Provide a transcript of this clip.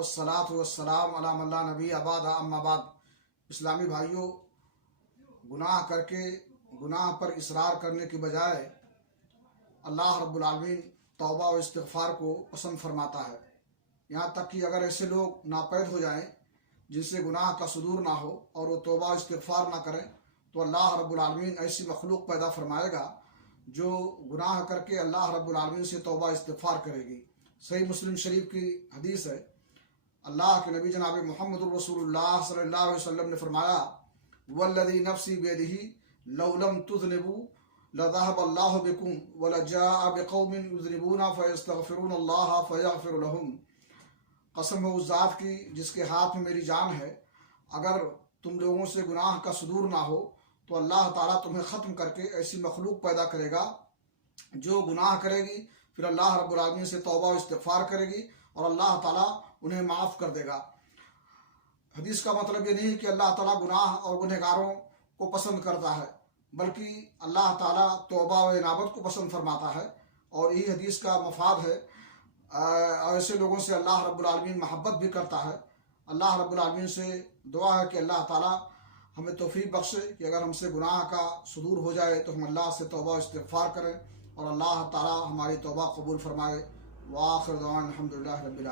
वस्सलातु वस्सलाम अला मन ला नबी अबाद अम्मा बाद। इस्लामी भाइयों, गुनाह करके गुनाह पर इसरार करने की बजाय अल्लाह रब्बुल आलमीन तौबा और इस्तिग़फ़ार को पसंद फरमाता है। यहाँ तक कि अगर ऐसे लोग नापैद हो जाएं जिनसे गुनाह का सुदूर ना हो और वो तौबा और इस्तिग़फ़ार ना करें, तो अल्लाह रब्बुल आलमीन ऐसी मखलूक पैदा फरमाएगा जो गुनाह करके अल्लाह रब्बुल आलमीन से तौबा इस्तिग़फ़ार करेगी। सही मुस्लिम शरीफ की हदीस है, अल्लाह के नबी जनाब मोहम्मद रसूलुल्लाह सल्लल्लाहु अलैहि वसल्लम ने फरमाया, वल्लज़ी नफ़्सी बियदिही लौ लम तुज़निबू लज़हबल्लाहु बिकुम वलजाअ बिक़ौमिन युज़निबूना फ़यस्तग़फ़िरूनल्लाह फ़यग़फ़िरु लहुम। कसम है उस ज़ात की जिसके हाथ में मेरी जान है, अगर तुम लोगों से गुनाह का सुदूर ना हो तो अल्लाह ताला तुम्हें ख़त्म करके ऐसी मखलूक पैदा करेगा जो गुनाह करेगी, फिर अल्लाह रब्बुल आलमीन से तौबा और इस्तिग़फ़ार करेगी और अल्लाह ताला उन्हें माफ़ कर देगा। हदीस का मतलब ये नहीं कि अल्लाह ताला गुनाह और गुनहगारों को पसंद करता है, बल्कि अल्लाह ताला तौबा और इनाबत को पसंद फरमाता है। और यही हदीस का मफाद है। ऐसे लोगों से अल्लाह रब्बुल आलमीन महब्बत भी करता है। अल्लाह रब्बुल आलमीन से दुआ है कि अल्लाह ताला हमें तौफीक बख्शे कि अगर हमसे गुनाह का सुदूर हो जाए तो हम अल्लाह से तौबा इस्तिग़फ़ार करें और अल्लाह ताला हमारी तौबा कबूल फरमाए। व आखिर दअवाना अल्हम्दुलिल्लाहि रब्बिल आलमीन।